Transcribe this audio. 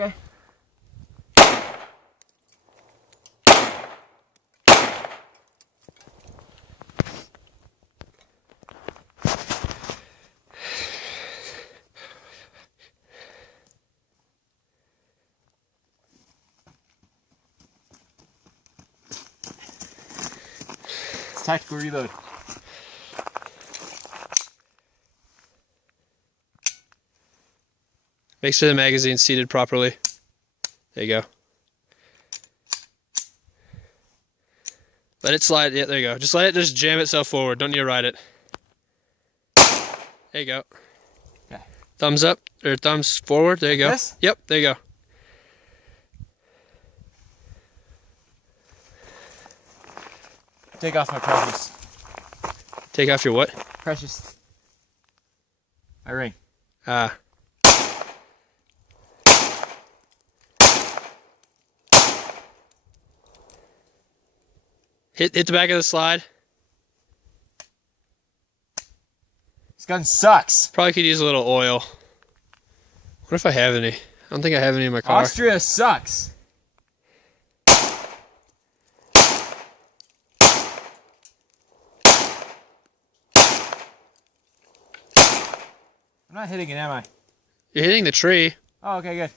Okay. It's tactical reload. Make sure the magazine's seated properly. There you go. Let it slide. Yeah, there you go. Just let it just jam itself forward. Don't need to ride it. There you go. Okay. Thumbs up or thumbs forward. There you go. This? Yep, there you go. Take off my precious. Take off your what? Precious. My ring. Ah. Hit the back of the slide. This gun sucks. Probably could use a little oil. What if I have any? I don't think I have any in my car. Austria sucks. I'm not hitting it, am I? You're hitting the tree. Oh, okay, good.